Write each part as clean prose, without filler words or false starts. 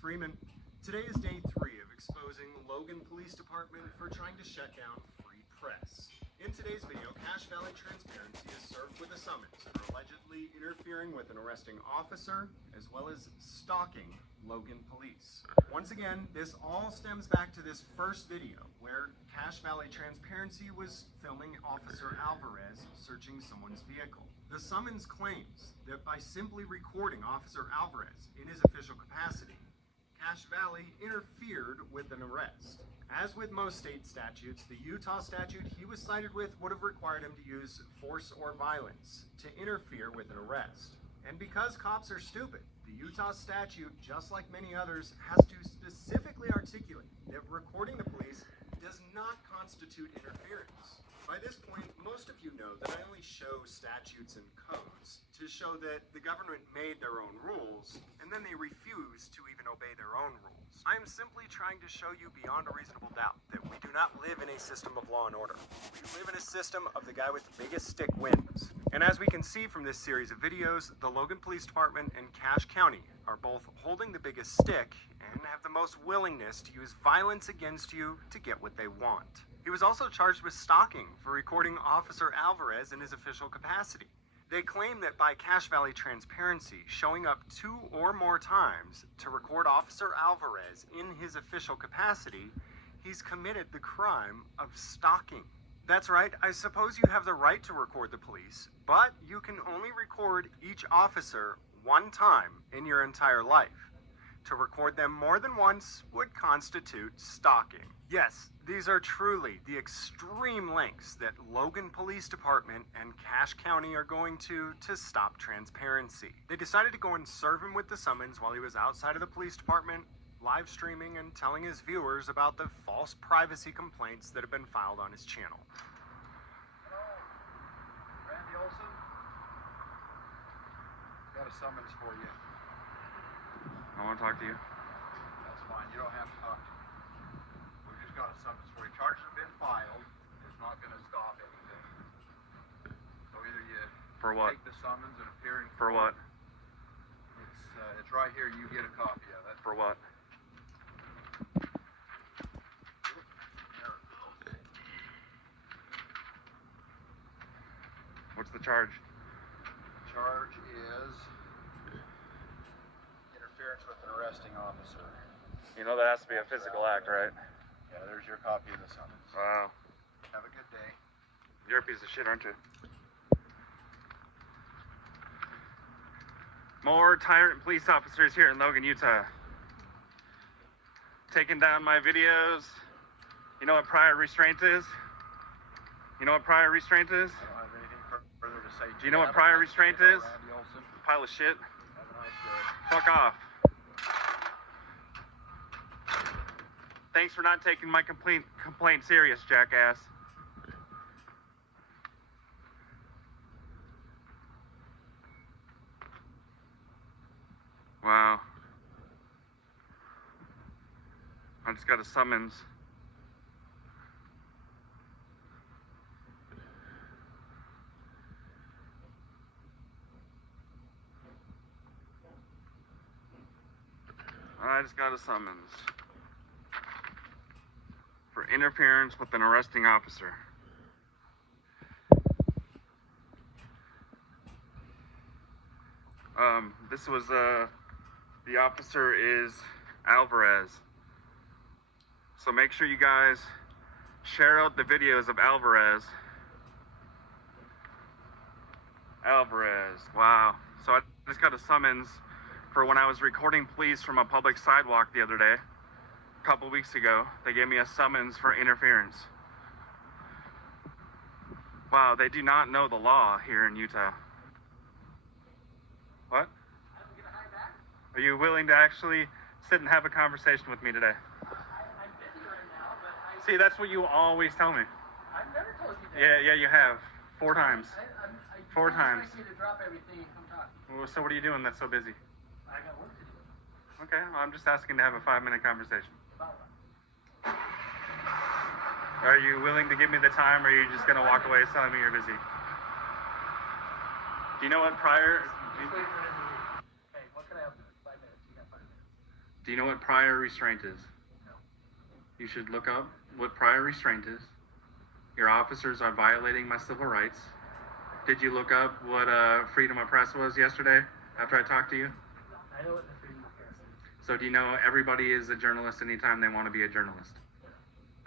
Freeman. Today is day 3 of exposing Logan Police Department for trying to shut down free press. In today's video, Cache Valley Transparency is served with a summons for allegedly interfering with an arresting officer, as well as stalking Logan Police. Once again, this all stems back to this first video, where Cache Valley Transparency was filming Officer Alvarez searching someone's vehicle. The summons claims that by simply recording Officer Alvarez in his official capacity, Cache Valley interfered with an arrest. As with most state statutes, the Utah statute he was cited with would have required him to use force or violence to interfere with an arrest. And because cops are stupid, the Utah statute, just like many others, has to specifically articulate that recording the police does not constitute interference. By this point, most of you know that I only show statutes and codes to show that the government made their own rules, and then they refuse to even obey their own rules. I am simply trying to show you beyond a reasonable doubt that we do not live in a system of law and order. We live in a system of the guy with the biggest stick wins. And as we can see from this series of videos, the Logan Police Department and Cache County are both holding the biggest stick and have the most willingness to use violence against you to get what they want. He was also charged with stalking for recording Officer Alvarez in his official capacity. They claim that by Cache Valley Transparency showing up 2 or more times to record Officer Alvarez in his official capacity, he's committed the crime of stalking. That's right, I suppose you have the right to record the police, but you can only record each officer 1 time in your entire life. To record them more than once would constitute stalking. Yes, these are truly the extreme lengths that Logan Police Department and Cache County are going to stop transparency. They decided to go and serve him with the summons while he was outside of the police department, live streaming and telling his viewers about the false privacy complaints that have been filed on his channel. Hello, Randy Olson. Got a summons for you. I want to talk to you. That's fine. You don't have to talk to me. We've just got a summons for you. Charges have been filed. It's not going to stop anything. So either you For what? take the summons and appear in For court. what? It's right here. You get a copy of it. For what? What's the charge? The charge is interference with an arresting officer. You know that has to be a physical act, right? Yeah, there's your copy of the summons. Wow. Have a good day. You're a piece of shit, aren't you? More tyrant police officers here in Logan, Utah. Taking down my videos. You know what prior restraint is? You know what prior restraint is? I don't have anything further to say. Do you know what prior restraint is? Randy Olson. Pile of shit. Have a nice day. Fuck off. Thanks for not taking my complaint serious, jackass. Wow. I just got a summons. I just got a summons for interference with an arresting officer. This was the officer is Alvarez. So make sure you guys share out the videos of Alvarez. Wow. So I just got a summons for when I was recording police from a public sidewalk the other day. A couple weeks ago, they gave me a summons for interference. Wow, they do not know the law here in Utah. What? Are you willing to actually sit and have a conversation with me today? I'm busy right now, but See, that's what you always tell me. I've never told you that. Yeah, you have. 4 times. I 4 times. expect you to drop everything and come talk. Well, so what are you doing that's so busy? I got work to do. Okay, well, I'm just asking to have a 5-minute conversation. About what? Are you willing to give me the time, or are you just going to walk away telling me you're busy? Do you know what prior... Just wait for him to leave. Hey, what can I help you with? 5 minutes. You got 5 minutes. Do Do you know what prior restraint is? No. You should look up what prior restraint is. Your officers are violating my civil rights. Did you look up what freedom of press was yesterday after I talked to you? I know what the freedom of press is. So do you know everybody is a journalist anytime they want to be a journalist?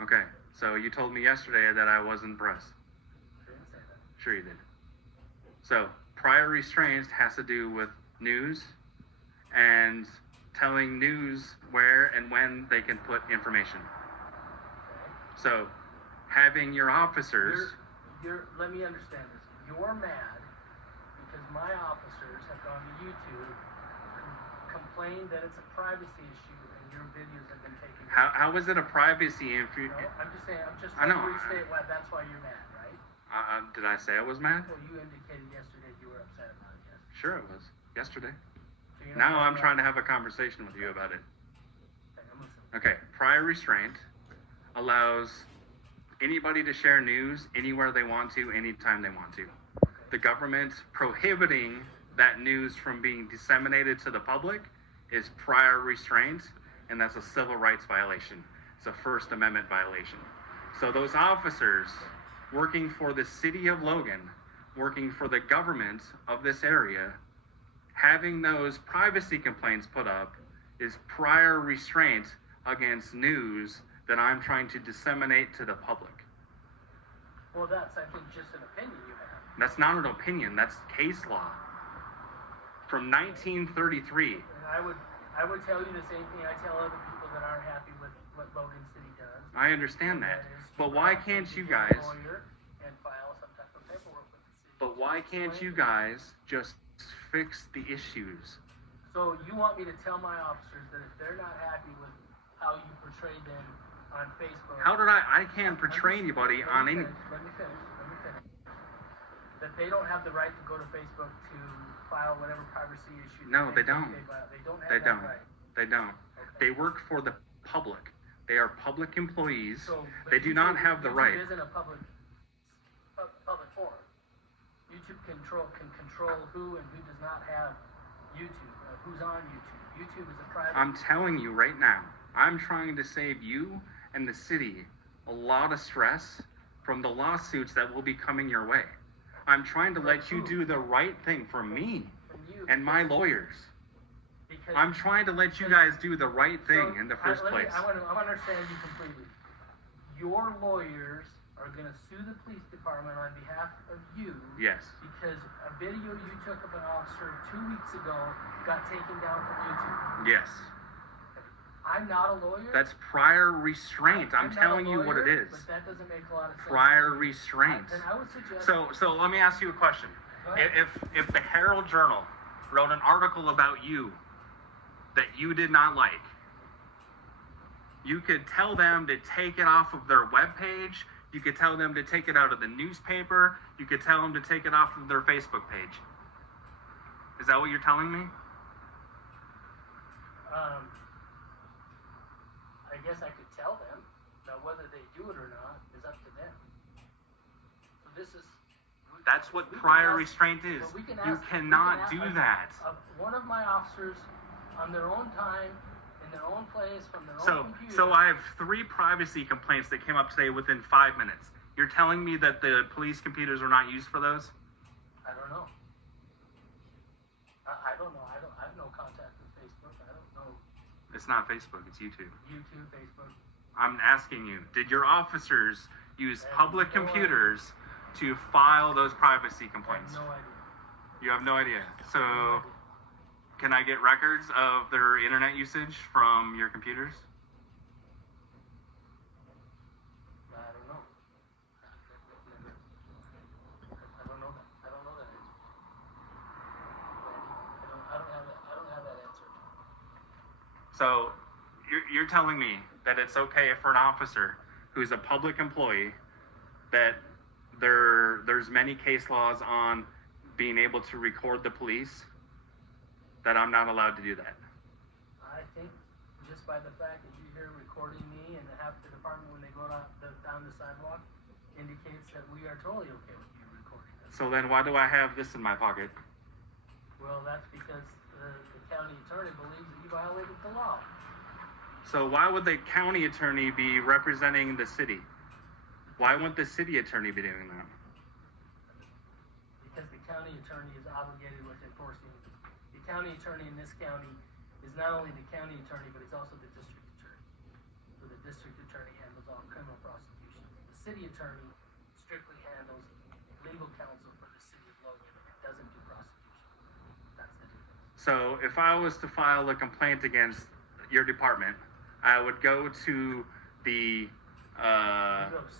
Okay, so you told me yesterday that I wasn't press. I didn't say that. Sure you did. So prior restraint has to do with news and telling news where and when they can put information. Okay. So having your officers... Let me understand this. You're mad because my officers have gone to YouTube, complained that it's a privacy issue, and your videos have been taken down. How is it a privacy if you... No, I'm just saying, I know. restate why that's why you're mad, right? did I say I was mad? Well, you indicated yesterday you were upset about it yesterday. Sure it was. Yesterday. So you're Now not I'm trying to have a conversation with you about it. Okay, I'm listening. Okay, prior restraint allows anybody to share news anywhere they want to, anytime they want to. The government prohibiting that news from being disseminated to the public is prior restraint, and that's a civil rights violation. It's a First Amendment violation. So those officers working for the city of Logan, working for the government of this area, having those privacy complaints put up is prior restraint against news that I'm trying to disseminate to the public. Well, that's, I think, just an opinion you have. That's not an opinion, that's case law. From 1933. And I would tell you the same thing I tell other people that aren't happy with what Logan City does. I understand that. is But why perhaps can't you get a guys, lawyer and file some type of paperwork with the city. but why can't you guys just fix the issues? So you want me to tell my officers that if they're not happy with how you portray them on Facebook. How did I can't portray anybody on any... Let me finish. That they don't have the right to go to Facebook to file whatever privacy issue. No, they don't. They don't have They that don't. right. They don't. Okay. They work for the public. They are public employees. So, but They do not YouTube- have the right. YouTube isn't a public forum. YouTube can control who and who does not have YouTube, who's on YouTube. YouTube is a private. I'm telling you right now, I'm trying to save you and the city a lot of stress from the lawsuits that will be coming your way. I'm trying to let you do the right thing for me from you and my lawyers. because I'm trying to let you guys do the right thing in the first place. I want to understand you completely. Your lawyers are going to sue the police department on behalf of you. Yes. Because a video you took of an officer 2 weeks ago got taken down from YouTube. Yes. I'm not a lawyer. That's prior restraint. I'm not a telling you what it lawyer, is. But that doesn't make a lot of sense. Prior restraint. Then I would suggest. So let me ask you a question. Go ahead. If the Herald Journal wrote an article about you that you did not like, you could tell them to take it off of their webpage. You could tell them to take it out of the newspaper. You could tell them to take it off of their Facebook page. Is that what you're telling me? I guess I could tell them. Now whether they do it or not is up to them. So this is. That's what we can prior ask- restraint is. but we can You ask- we cannot can do ask that. One of my officers, on their own time, in their own place, from their own computer. So I have 3 privacy complaints that came up today within 5 minutes. You're telling me that the police computers were not used for those? I don't know. I don't know. I have no contact with Facebook. I don't know It's not Facebook, it's YouTube. YouTube, Facebook. I'm asking you, did your officers use I have public no computers to file those privacy I have complaints? no idea. You have no idea. No So idea. can I get records of their internet usage from your computers? I don't know. I don't know that. I don't know that answer. I don't have that answer. So you're telling me that it's okay for an officer who's a public employee that there's many case laws on being able to record the police, that I'm not allowed to do that? I think just by the fact that you're here recording me and half the department when they go down the sidewalk indicates that we are totally okay with you recording us. So then why do I have this in my pocket? Well, that's because the county attorney believes that you violated the law. So why would the county attorney be representing the city? Why wouldn't the city attorney be doing that? Because the county attorney is obligated with enforcing. The county attorney in this county is not only the county attorney, but he's also the district attorney. So the district attorney handles all criminal prosecution. The city attorney strictly handles legal counsel for the city of Logan. It doesn't do prosecution. That's the difference. So if I was to file a complaint against your department, I would go to the You go to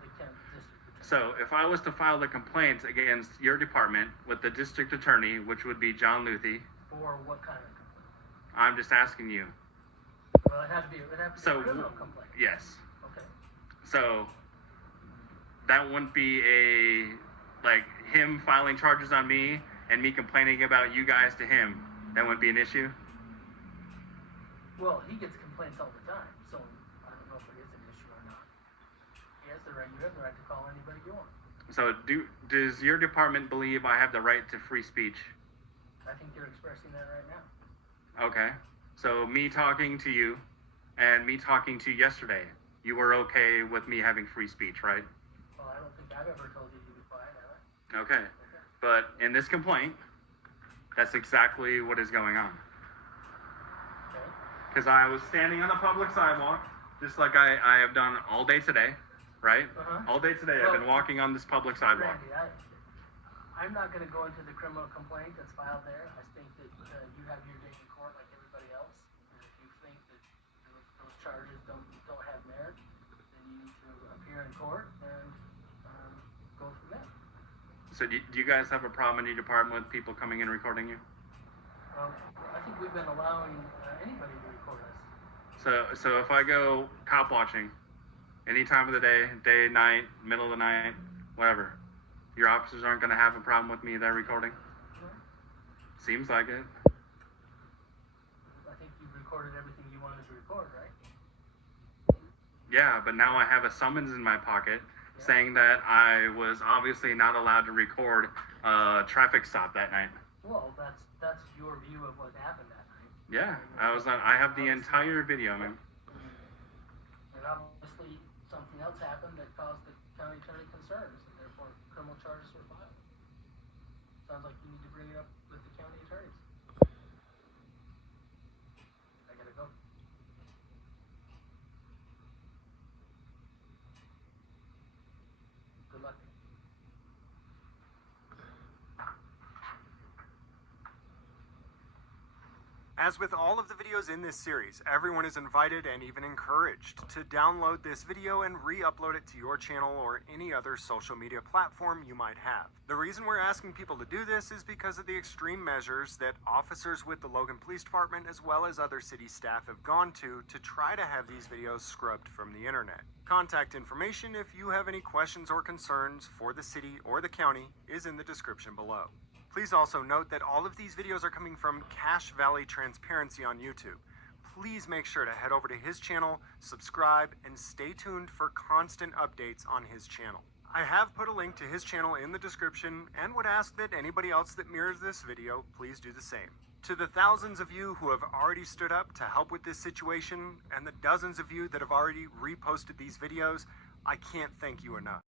the county district attorney. so if I was to file a complaint against your department with the district attorney, which would be John Luthi, For what kind of complaint? I'm just asking you. Well, it'd have to be So a criminal complaint. yes. Okay. So that wouldn't be like him filing charges on me and me complaining about you guys to him. That wouldn't be an issue. Well, he gets complaints all the time, so I don't know if it is an issue or not. He has the right. You have the right to call anybody you want. So does your department believe I have the right to free speech? I think you're expressing that right now. Okay. So me talking to you and me talking to you yesterday, you were okay with me having free speech, right? Well, I don't think I've ever told you to be quiet, have I? Okay. But in this complaint, that's exactly what is going on. Okay. Because I was standing on a public sidewalk, just like I have done all day today, right? Uh-huh. All day today, I've been walking on this public sidewalk. Randy, I'm not going to go into the criminal complaint that's filed there. I think that you have your day in court like everybody else. And if you think that those charges don't have merit, then you need to appear in court and go from there. So do you guys have a problem in your department with people coming and recording you? I think we've been allowing anybody to record us. So if I go cop watching, any time of the day, night, middle of the night, whatever, your officers aren't going to have a problem with me there recording? Seems like it. I think you've recorded everything you wanted to record, right? Yeah, but now I have a summons in my pocket saying that I was obviously not allowed to record a traffic stop that night. Well, that's your view of what happened that night. Yeah, I have the entire video, man. And obviously, something else happened that caused the county attorney concerns, and therefore criminal charges were filed. Sounds like you need to bring it up with the county attorneys. I gotta go. Good luck. As with all of the videos in this series, everyone is invited and even encouraged to download this video and re-upload it to your channel or any other social media platform you might have. The reason we're asking people to do this is because of the extreme measures that officers with the Logan Police Department as well as other city staff have gone to try to have these videos scrubbed from the internet. Contact information if you have any questions or concerns for the city or the county is in the description below. Please also note that all of these videos are coming from Cache Valley Transparency on YouTube. Please make sure to head over to his channel, subscribe, and stay tuned for constant updates on his channel. I have put a link to his channel in the description and would ask that anybody else that mirrors this video, please do the same. To the thousands of you who have already stood up to help with this situation and the dozens of you that have already reposted these videos, I can't thank you enough.